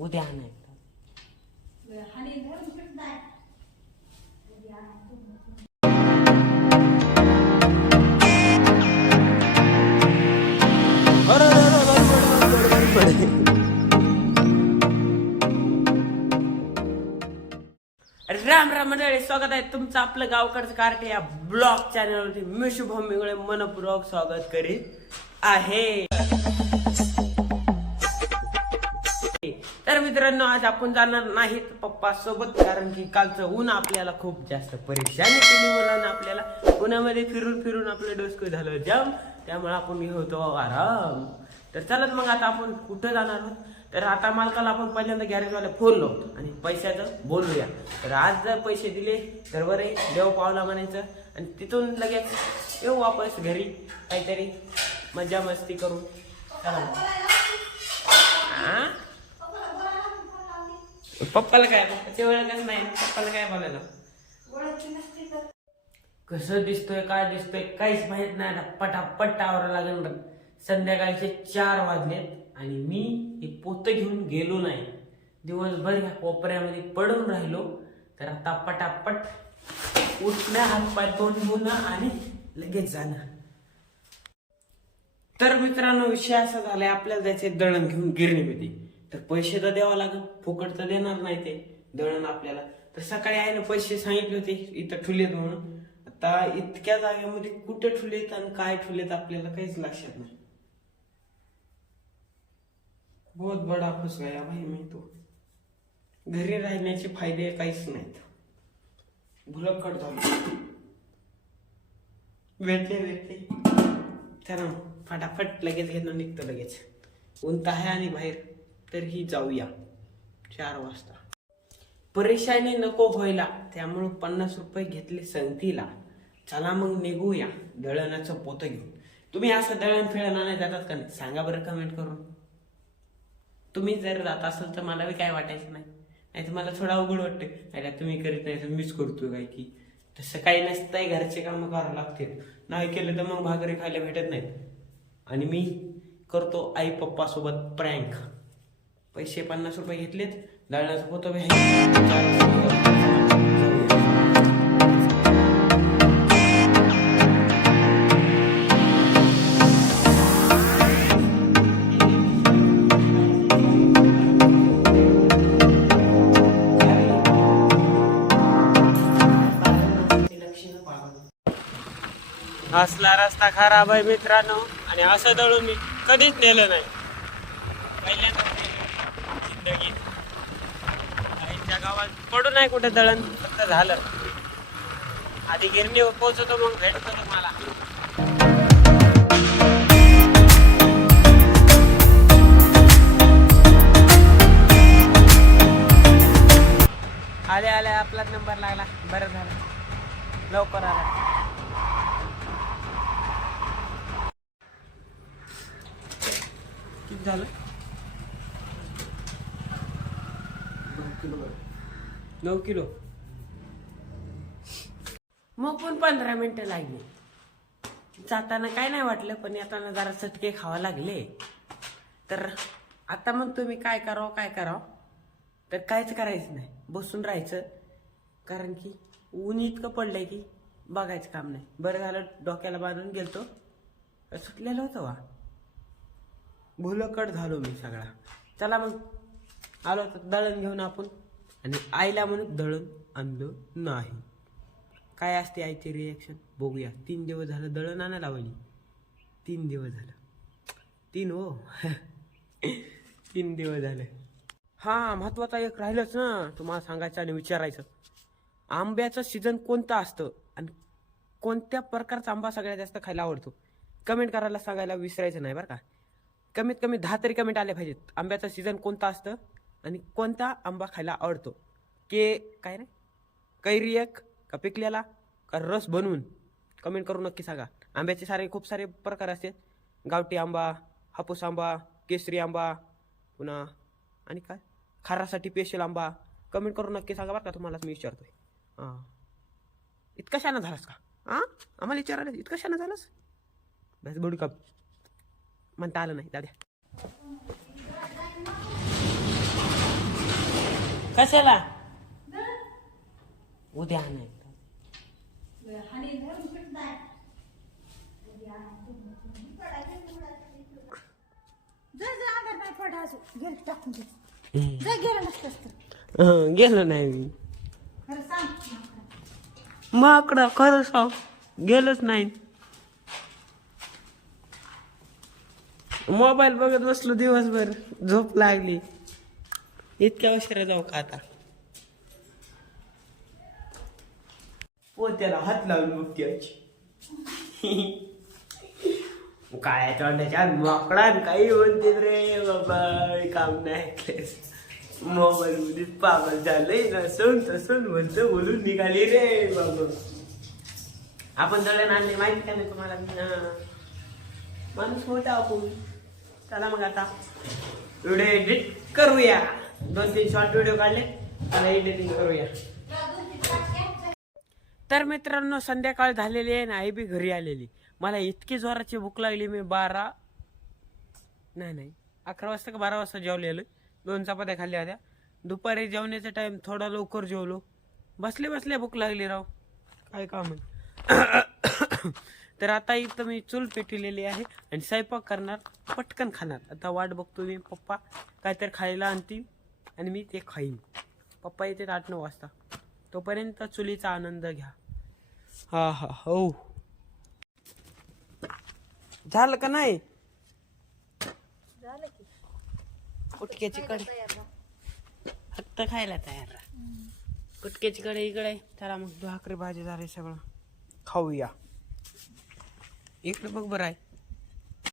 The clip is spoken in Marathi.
उद्या आणायचं अरे, राम राम मंडळी स्वागत आहे तुमचं आपलं गावकडचं कार्ट या ब्लॉग चॅनलवरती मी शुभम मिगळे मनपूर्वक स्वागत करीत आहे. तर मित्रांनो आज आपण जाणार नाहीत पप्पा सोबत कारण की कालचं ऊन आपल्याला खूप जास्त परेशानी केली मुलांना आपल्याला. उन्हामध्ये फिरून फिरून आपलं डोसकं झालं जाम. त्यामुळे आपण होतो आराम. तर चलत मग आता आपण कुठं जाणार आहोत? तर आता मालकाला आपण पहिल्यांदा गॅरेजवाला फोन लावतो आणि पैशाचं बोलूया. तर आज जर पैसे दिले तर बरे देव पावला म्हणायचं. आणि तिथून लगेच येऊ वापस घरी. काहीतरी मजा मस्ती करून. चला. हा? पप्पाला काय पप्पाच्या ओळखच नाही पप्पाला काय बोलायला? कसं दिसतोय काय दिसतोय काहीच माहीत नाही आता. पटापट आवरा लागेल संध्याकाळचे चार वाजलेत आणि मी हे पोत घेऊन गेलो नाही. दिवसभर ह्या कोपऱ्यामध्ये पडून राहिलो. तर आता पटापट उठणं हात पाय तोंड धुणं आणि लगेच जाणं. तर मित्रांनो विषय असा झालाय आपल्याला जायचे दळण घेऊन गिरणीमध्ये. तर पैसे तर द्यावं लागेल फुकट तर देणार नाही ते. दळण आपल्याला. तर सकाळी आहे ना पैसे सांगितले होते इथं ठुलेत म्हणून. आता इतक्या जागेमध्ये कुठे ठुलेत आणि काय ठुलेत आपल्याला काहीच लक्षात नाही. बहुत बडा फस गया भाई मी तो. घरी राहण्याचे फायदे काहीच नाहीत. भुलक्कड झालो. वेळते वेळते. त्यानं फटाफट लगेच घेणं निघतं लगेच. ऊन तर आहे आणि बाहेर. तरीही जाऊया. चार वाजता. परेशानी नको व्हायला. त्यामुळं पन्नास रुपये घेतले संगतीला. चला मग निघूया. दळणाचं पोतं घेऊन. तुम्ही असं दळण फिळण आणायला जातात का नाही? सांगा बरं कमेंट करून. तुम्ही जर जात असाल तर मला बी काय वाटायचं नाही. नाही तर मला थोडा अवघड वाटतं नाही तुम्ही करीत नाही तर मीच करतोय काय की. तसं काही नसतंय. घरचे कामं करावं लागतील. नाही केलं तर मग भाकरी खायला भेटत नाहीत. आणि मी करतो आई पप्पासोबत प्रँक पैसे पन्नास रुपये घेतलेत. दळणाचं होतं असला रस्ता खराब आहे मित्रांनो. आणि असं दळून मी कधीच नेलं नाही. पहिल्यांदा गावात पडू नाही कुठे दळण फक्त झालं. आधी गिरणीवर पोहोचतो मग भेटतो तुम्हाला. आले आले आपलाच नंबर लागला. बरं झालं. लवकर आला. किती झालं? नऊ किलो. मग पण पंधरा मिनिटं लागली. जाताना काय नाही वाटलं पण येताना जरा चटके खावा लागले. तर आता मग तुम्ही काय करावं काय करावं? तर काहीच करायचं नाही. बसून राहायचं. कारण की ऊन इतकं पडलंय की बघायचं काम नाही. बरं झालं डोक्याला बांधून गेलतो. सुटलेलं होतं वा. भुलकट झालो मी सगळा. चला मग. आलो तर दळण घेऊन आपण. आणि आईला म्हणून दळण आणलं नाही. काय असते आईचे रिॲक्शन बघूया. तीन दिवस झालं दळण आणायला लावली. तीन दिवस झालं. तीन हो. तीन दिवस झाले. हा महत्त्वाचा एक राहिलंच ना. तुम्हाला सांगायचं आणि विचारायचं. आंब्याचं सीझन कोणतं असतं? आणि कोणत्या प्रकारचा आंबा सगळ्यात जास्त खायला आवडतो? कमेंट करायला सांगायला विसरायचं नाही बरं का. कमीत कमी दहा तरी कमेंट आले पाहिजेत. आंब्याचं सीझन कोणतं असतं? आणि कोणता आंबा खायला आवडतो? के काय रे? कैरी एक का पिकलेला का रस बनवून? कमेंट करून नक्की सांगा. आंब्याचे सारे खूप सारे प्रकार असतात. गावठी आंबा हापूस आंबा केसरी आंबा पुन्हा आणि काय? खारासाठी पेशल आंबा. कमेंट करून नक्की सांगा बरं का तुम्हाला मी विचारतोय. हां. इतका शाना झालास का? हां? आम्हाला विचारायला इतका शाना झालास? बस बोडू का? म्हणता आलं नाही दाद्या कशाला? उद्या नाही गेलं नाही मी. माकडा खरं सांग. गेलोच नाही. मोबाईल बघत बसलो दिवसभर. झोप लागली. इतक्या उशिरा जाऊ का आता? पोत्याला हात लावून मुक्त्याची काय तोंडाच्या मोकडा आणि काही म्हणते रे बाबा काम नाही मोबाईल मध्ये पागल झालंय नसून तसून म्हणतं बोलून निघाली रे बाबा. आपण दळण आणले माहिती का नाही तुम्हाला? माणूस होता आपण. चला मग आता. व्हिडिओ एडिट करूया. दोन तीन शॉर्ट व्हिडिओ काढले. त्याला एडिटिंग करूया. तर मित्रांनो संध्याकाळ झालेली आहे ना आई बी घरी आलेली. मला इतकी जोराची भूक लागली मी बारा नाही नाही. अकरा वाजता का बारा वाजता जेवलेलो दोन चपात्या खाल्ल्या होत्या. दुपारी जेवण्याचा टाइम थोडा लवकर जेवलो. बसले बसले भूक लागली राव. काय काम आहे? तर आता इथं मी चूल पेटवलेली आहे आणि स्वयंपाक करणार पटकन खाणार. आता वाट बघतो मी पप्पा काहीतरी खायला आणतील. आणि मी ते खाईन. पप्पा येते आठ नऊ वाजता. तोपर्यंत चुलीचा आनंद घ्या. हा हा हो. झालं का नाही? झालं की. कुटक्याची कडे फक्त खायला तयार राहा. कुटक्याची कडे इकडे. चला मग भाकरी भाजी झाली सगळं. खाऊया. इकडे बघ बरं आहे.